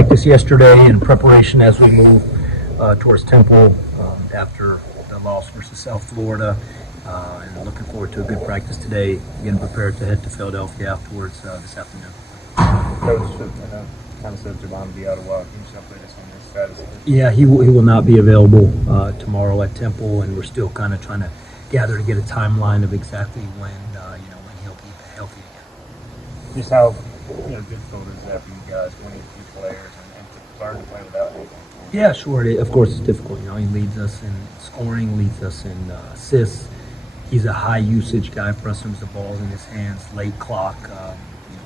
practice yesterday in preparation as we move towards Temple after the loss versus South Florida. And looking forward to a good practice today, getting prepared to head to Philadelphia afterwards this afternoon. Coach, kind of said Javon will be out a while. Can you just update us on his status? Yeah, he will not be available tomorrow at Temple, and we're still kind of trying to gather to get a timeline of exactly when when he'll be healthy again. Just how difficult is that for you guys, winning key players and to learn to play without him? Yeah, sure. Of course, it's difficult. He leads us in scoring, leads us in assists. He's a high usage guy for us. The ball's in his hands, late clock.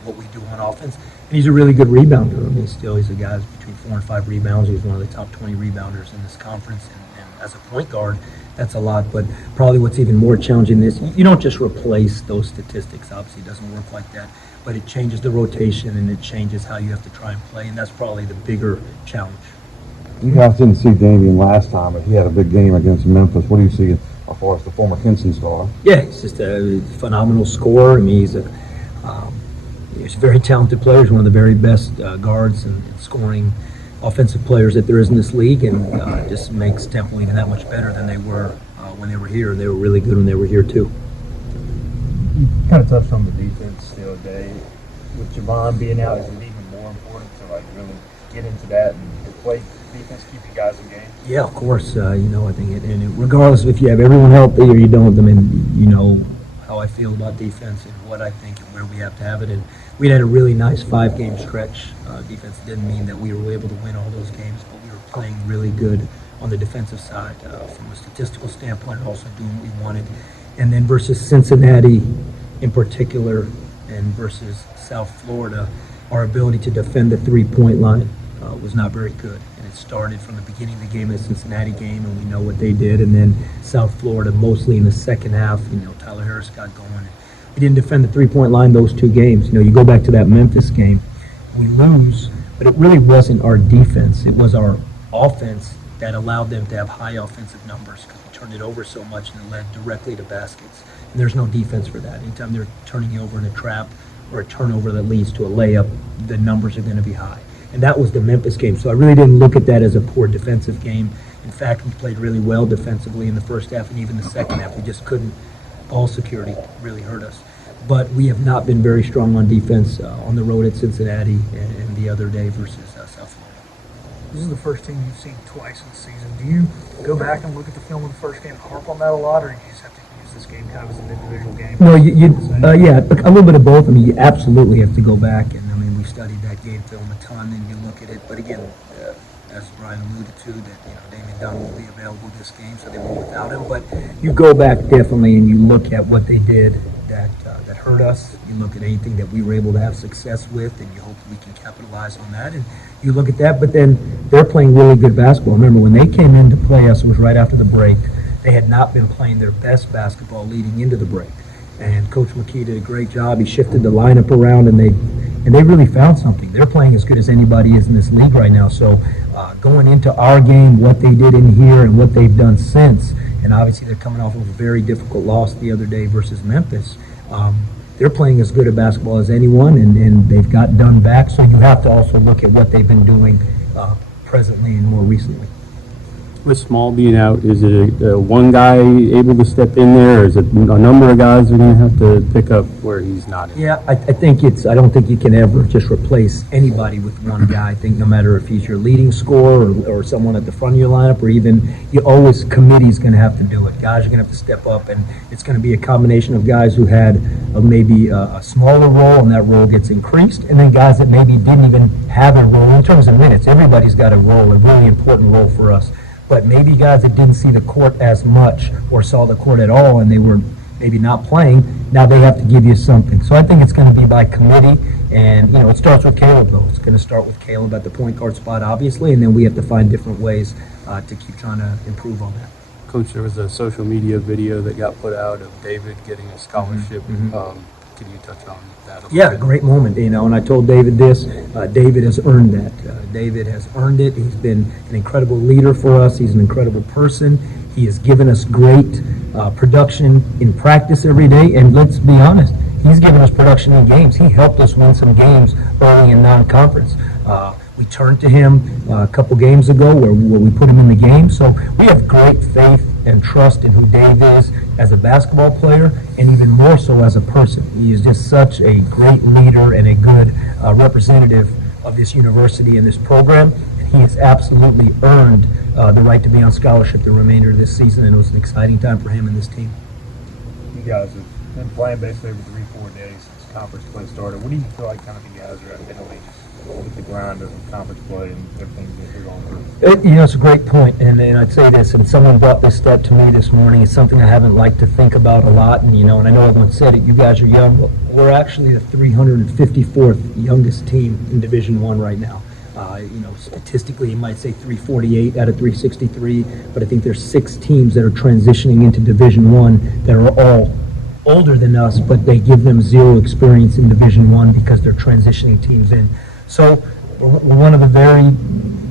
What we do on offense, and he's a really good rebounder. I mean, he's a guy who's between 4 and 5 rebounds. He's one of the top 20 rebounders in this conference, and as a point guard, that's a lot. But probably what's even more challenging is you don't just replace those statistics. Obviously, it doesn't work like that, but it changes the rotation and it changes how you have to try and play, and that's probably the bigger challenge. You guys didn't see Damian last time, but he had a big game against Memphis. What do you see as far as the former Kinston star? Yeah, he's just a phenomenal scorer. I mean, he's a very talented player. He's one of the very best guards and scoring offensive players that there is in this league, and just makes Temple even that much better than they were when they were here. They were really good when they were here too. You kind of touched on the defense still, Dave. With Javon being out, is it even more important to really get into that and play defense, keep you guys in game? Yeah, of course. I think regardless if you have everyone healthy or you don't, I mean, you know how I feel about defense and what I think and where we have to have it. And we had a really nice 5-game stretch. Defense didn't mean that we were able to win all those games, but we were playing really good on the defensive side from a statistical standpoint, and also doing what we wanted. And then versus Cincinnati in particular and versus South Florida, our ability to defend the 3-point line was not very good. And it started from the beginning of the game, the Cincinnati game, and we know what they did. And then South Florida, mostly in the second half, Tyler Harris got going. We didn't defend the 3-point line those 2 games. You go back to that Memphis game, we lose, but it really wasn't our defense. It was our offense that allowed them to have high offensive numbers because we turned it over so much and it led directly to baskets. And there's no defense for that. Anytime they're turning you over in a trap or a turnover that leads to a layup, the numbers are going to be high. And that was the Memphis game. So I really didn't look at that as a poor defensive game. In fact, we played really well defensively in the first half and even the second half. We just couldn't. Ball security really hurt us. But we have not been very strong on defense on the road at Cincinnati and the other day versus South Florida. This is the first team you've seen twice in the season. Do you go back and look at the film of the first game and harp on that a lot, or do you just have to use this game kind of as an individual game? No, yeah, a little bit of both. I mean, you absolutely have to go back, and I mean, we studied that game film a ton, and you look at it. But again, as Brian alluded to, that Damian Dunn will be available this game, so they won't without him. But you go back definitely, and you look at what they did that hurt us. You look at anything that we were able to have success with, and you hope we can capitalize on that. And you look at that, but then they're playing really good basketball. Remember, when they came in to play us, it was right after the break. They had not been playing their best basketball leading into the break. And Coach McKee did a great job. He shifted the lineup around, and they really found something. They're playing as good as anybody is in this league right now. So going into our game, what they did in here and what they've done since, and obviously they're coming off of a very difficult loss the other day versus Memphis. They're playing as good a basketball as anyone, and they've got Dunn back. So you have to also look at what they've been doing presently and more recently. With Small being out, is it one guy able to step in there, or is it a number of guys that are going to have to pick up where he's not in? Yeah, I don't think you can ever just replace anybody with one guy. I think no matter if he's your leading scorer or someone at the front of your lineup, or even committee's going to have to do it. Guys are going to have to step up, and it's going to be a combination of guys who had maybe a smaller role, and that role gets increased, and then guys that maybe didn't even have a role in terms of minutes. Everybody's got a role, a really important role for us. But maybe guys that didn't see the court as much or saw the court at all and they were maybe not playing, now they have to give you something. So I think it's going to be by committee, and it starts with Caleb though. It's going to start with Caleb at the point guard spot, obviously, and then we have to find different ways to keep trying to improve on that. Coach, there was a social media video that got put out of David getting a scholarship. Mm-hmm. Can you touch on that a little Yeah, bit? great moment, and I told David this. David has earned that. David has earned it. He's been an incredible leader for us. He's an incredible person. He has given us great production in practice every day, and let's be honest, he's given us production in games. He helped us win some games early in non-conference. We turned to him a couple games ago where we put him in the game. So we have great faith and trust in who Dave is as a basketball player, and even more so as a person. He is just such a great leader and a good representative of this university and this program. And he has absolutely earned the right to be on scholarship the remainder of this season, and it was an exciting time for him and this team. You guys have been playing basically over 3-4 days since conference play started. What do you feel like kind of you guys are at mentally with the grind of conference play and everything that you're going through? It's a great point, and I'd say this, and someone brought this stat to me this morning. It's something I haven't liked to think about a lot, and and I know everyone said it, you guys are young. Well, we're actually the 354th youngest team in Division I right now. Statistically, you might say 348 out of 363, but I think there's 6 teams that are transitioning into Division I that are all older than us, but they give them zero experience in Division I because they're transitioning teams in. So we're one of the very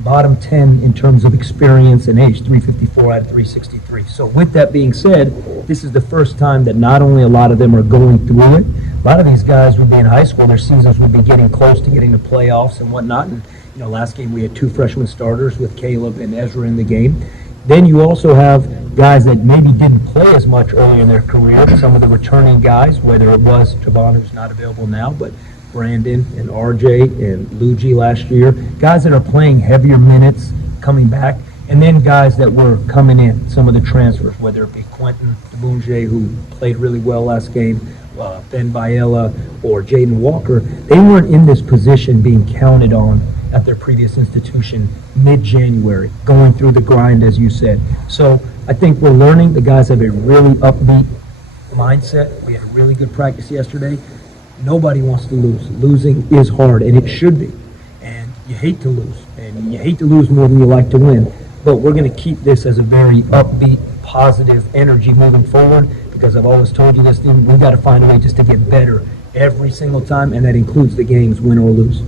bottom 10 in terms of experience and age, 354 out of 363. So with that being said, this is the first time that not only a lot of them are going through it, a lot of these guys would be in high school, their seasons would be getting close to getting to playoffs and whatnot. And last game we had 2 freshman starters with Caleb and Ezra in the game. Then you also have guys that maybe didn't play as much early in their career, some of the returning guys, whether it was Javon, who's not available now, but Brandon and RJ and Luigi last year, guys that are playing heavier minutes coming back, and then guys that were coming in, some of the transfers, whether it be Quentin DeBunge, who played really well last game, Ben Biella, or Jaden Walker. They weren't in this position being counted on at their previous institution mid-January, going through the grind, as you said. So I think we're learning. The guys have a really upbeat mindset. We had a really good practice yesterday. Nobody wants to lose. Losing is hard, and it should be. And you hate to lose, and you hate to lose more than you like to win. But we're going to keep this as a very upbeat, positive energy moving forward, because I've always told you this, we've got to find a way just to get better every single time, and that includes the games, win or lose.